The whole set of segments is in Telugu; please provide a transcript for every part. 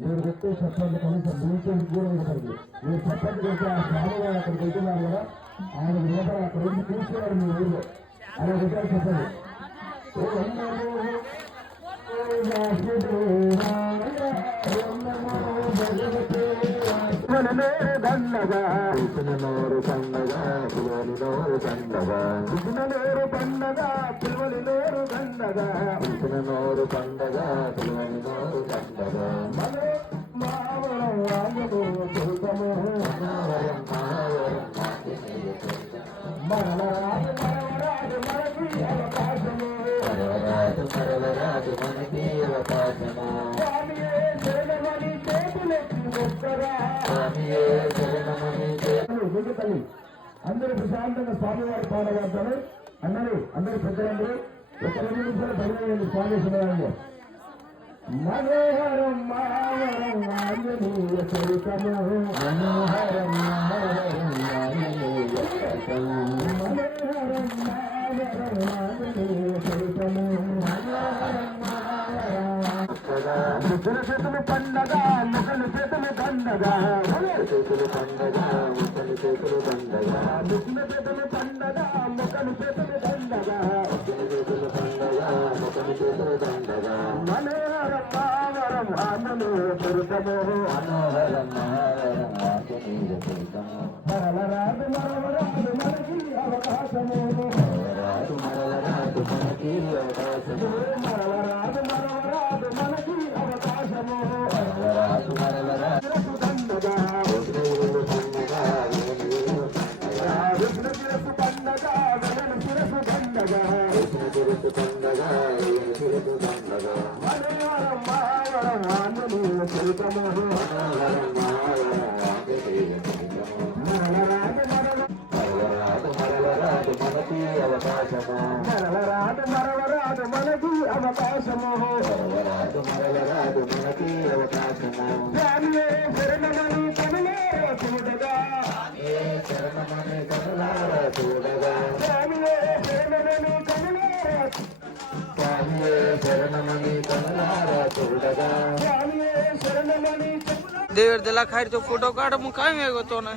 మీరు కొట్టే చెప్పండి కనీసం మీకేది కూడా ఇవ్వకూడదు. మీరు చెప్పండి కొట్టే ఆ స్వామివారు అక్కడికి వెళ్తున్నారు కదా, ఆయన వినపడ అక్కడ వచ్చి తీసుకున్నారు మీ ఊళ్ళో ఆయన కొట్టారు చెప్పండి. దండగా నోరు పండగా పిల్లని నోరు పండగా నోరు పండగా పిల్లని నోరు దండగా నోరు పండగా పిల్లని నోరు దండగా మనో మావరం రాజము దుర్గము మావరం మావరం మరలరాజు మరవరాజు మనకి అవకాశము మరవరాజు మరవరాజు మనకి అవకాశము అందరూ ప్రశాంతంగా స్వామివారి పాడవాడతారు. అందరూ పెద్దలందరూ ఒక 2 నిమిషాలు బయలుదేరండి స్వామి సమయంలో. మనోహరం మావరం ఆంజనేయ చరితము మనోహరం మావరం ఆంజనేయ చరితము మనోహరం మావరం ఆంజనేయ చరితము మనోహరం ముగ్గుల చేతులు పండగ ముగ్గుల చేతులు దండగా చేతులు పండగ ముగ్గుల చేతులు దండగా ముగ్గుల చేతులు పండగ ముగ్గుల చేతులు దండగా ముగ్గుల చేతులు పండగ ముగ్గుల చేతులు దండగా మనోహరం మావరం ఆంజనేయ చరితము మనోహరం మావరం ఆంజనేయ చరితము మరలరాదు మరవరాదు మనకి అవకాశము మరలరాదు మరలరాదు మనకి అవకాశము మరలరాదు మరవరాదు మనకి అవకాశము మరలరాదు మరలరాదు దండగా విష్ణు పండగా విష్ణు శిరసు పండగా విష్ణు శిరసు పండగా విష్ణు శిరసు పండగా విష్ణు శిరసు పండగా మనోహరం మావరం ఆంజనేయ చరితము మనోహరం మావరం ఆంజనేయ చరితము మరలరాదు మరలరాదు మరలరాదు మనకి అవకాశము మరలరాదు మరలరాదు మనకి అవకాశము మరలరాదు మరలరాదు మనకి అవకాశము స్వామియే శరణమని కనులారా చూడగా శరణమని కనులారా చూడగా స్వామియే శరణమని కనులారా స్వామియే శరణమని కనులారా చూడగా స్వామియే శరణమని देवर दिला खाई तो फोटो काट मुकाई में गो तो ना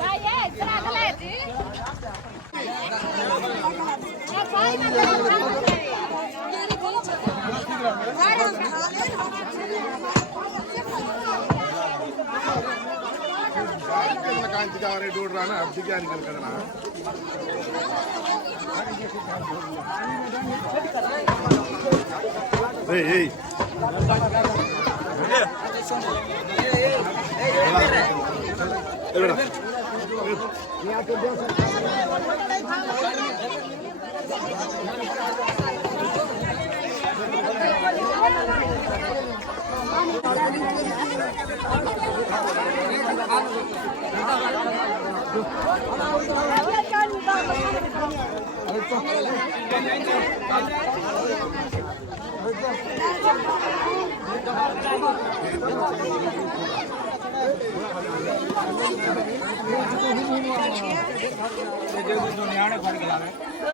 भाई ये इतना गले जी भाई मैं कांच का रे डोड़ रहा ना अब क्या निकल करना Hey, hey. दुनिया ने फड़ के लावे